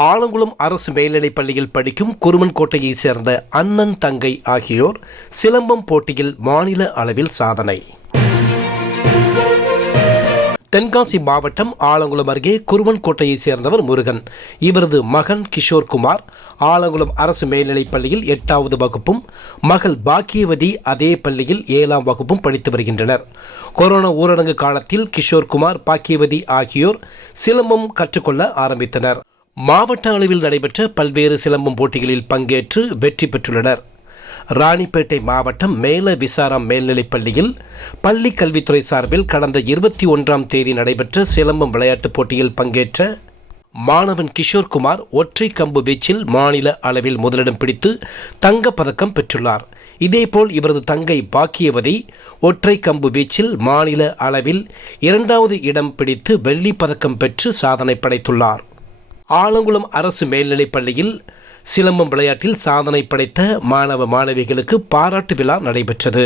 ஆலங்குளம் அரசு மேல்நிலைப் பள்ளியில் படிக்கும் குருமன்கோட்டையைச் சேர்ந்த அண்ணன் தங்கை ஆகியோர் சிலம்பம் போட்டியில் மாநில அளவில் சாதனை. தென்காசி மாவட்டம் ஆலங்குளம் அருகே குருமன்கோட்டையைச் சேர்ந்தவர் முருகன். இவரது மகன் கிஷோர்குமார் ஆலங்குளம் அரசு மேல்நிலைப் பள்ளியில் எட்டாவது வகுப்பும் மகள் பாக்கியவதி அதே பள்ளியில் ஏழாம் வகுப்பும் படித்து வருகின்றனர். கொரோனா ஊரடங்கு காலத்தில் கிஷோர்குமார் பாக்கியவதி ஆகியோர் சிலம்பம் கற்றுக்கொள்ள ஆரம்பித்தனர். மாவட்ட அளவில் நடைபெற்ற பல்வேறு சிலம்பம் போட்டிகளில் பங்கேற்று வெற்றி பெற்றுள்ளனர். ராணிப்பேட்டை மாவட்டம் மேல விசாரம் மேல்நிலைப் பள்ளியில் பள்ளி கல்வித்துறை சார்பில் கடந்த இருபத்தி ஒன்றாம் தேதி நடைபெற்ற சிலம்பம் விளையாட்டுப் போட்டியில் பங்கேற்ற மாணவன் கிஷோர்குமார் ஒற்றை கம்பு வீச்சில் மாநில அளவில் முதலிடம் பிடித்து தங்கப் பதக்கம் பெற்றுள்ளார். இதேபோல் இவரது தங்கை பாக்கியவதி ஒற்றை கம்பு வீச்சில் மாநில அளவில் இரண்டாவது இடம் பிடித்து வெள்ளி பதக்கம் பெற்று சாதனை படைத்துள்ளார். ஆலங்குளம் அரசு மேல்நிலைப் பள்ளியில் சிலம்பம் விளையாட்டில் சாதனை படைத்த மாணவ மாணவிகளுக்கு பாராட்டு விழா நடைபெற்றது.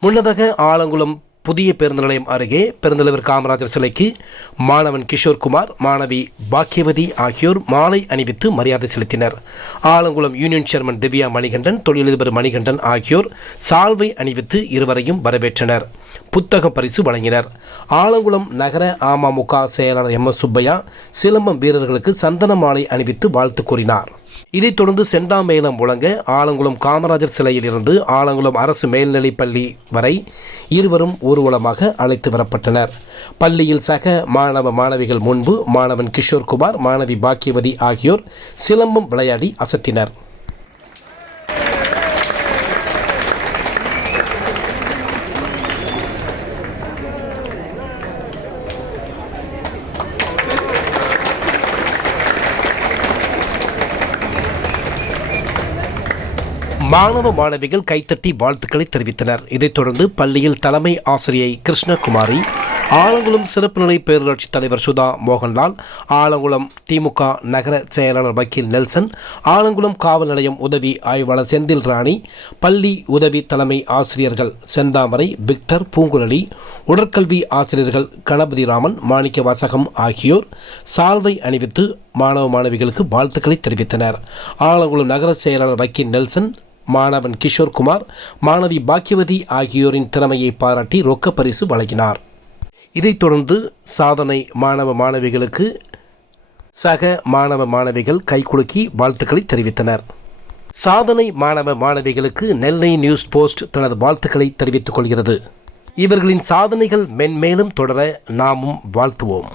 முன்னதாக ஆலங்குளம் புதிய பேருந்து நிலையம் அருகே பெருந்தலைவர் காமராஜர் சிலைக்கு மாணவன் கிஷோர்குமார் மாணவி பாக்கியவதி ஆகியோர் மாலை அணிவித்து மரியாதை செலுத்தினர். ஆலங்குளம் யூனியன் சேர்மன் திவ்யா மணிகண்டன் தொழிலதிபர் மணிகண்டன் ஆகியோர் சால்வை அணிவித்து இருவரையும் வரவேற்றனர். புத்தக பரிசு வழங்கினர். ஆலங்குளம் நகர அமமுக செயலாளர் எம். எஸ். சுப்பையா சிலம்பம் வீரர்களுக்கு சந்தன மாலை அணிவித்து வாழ்த்து கூறினார். இதைத் தொடர்ந்து செண்டாமேளம் முழங்க ஆலங்குளம் காமராஜர் சிலையில் இருந்து ஆலங்குளம் அரசு மேல்நிலைப் பள்ளி வரை இருவரும் ஊர்வலமாக அழைத்து வரப்பட்டனர். பள்ளியில் சக மாணவ மாணவிகள் முன்பு மாணவன் கிஷோர்குமார் மாணவி பாக்கியவதி ஆகியோர் சிலம்பம் விளையாடி அசத்தினர். மாணவ மாணவிகள் கைத்தட்டி வாழ்த்துக்களை தெரிவித்தனர். இதைத் தொடர்ந்து பள்ளியில் தலைமை ஆசிரியை கிருஷ்ணகுமாரி ஆலங்குளம் சிறப்பு நிலை பேரூராட்சி தலைவர் சுதா மோகன்லால் ஆலங்குளம் திமுக நகர செயலாளர் வக்கீல் நெல்சன் ஆலங்குளம் காவல் நிலையம் உதவி ஆய்வாளர் செந்தில் ராணி பள்ளி உதவி தலைமை ஆசிரியர்கள் செந்தாமரை விக்டர் பூங்குழலி உடற்கல்வி ஆசிரியர்கள் கணபதி ராமன் மாணிக்க வாசகம் ஆகியோர் சால்வை அணிவித்து மாணவ மாணவிகளுக்கு வாழ்த்துக்களை தெரிவித்தனர். ஆலங்குளம் நகர செயலாளர் வக்கீல் நெல்சன் மாணவன் கிஷோர்குமார் மாணவி பாக்கியவதி ஆகியோரின் திறமையை பாராட்டி ரொக்க பரிசு வழங்கினார். இதைத் தொடர்ந்து சாதனை மாணவ மாணவிகளுக்கு சக மாணவ மாணவிகள் கைகுலுக்கி வாழ்த்துக்களை தெரிவித்தனர். சாதனை மாணவ மாணவிகளுக்கு நெல்லை நியூஸ் போஸ்ட் தனது வாழ்த்துக்களை தெரிவித்துக் கொள்கிறது. இவர்களின் சாதனைகள் மென்மேலும் தொடர நாமும் வாழ்த்துவோம்.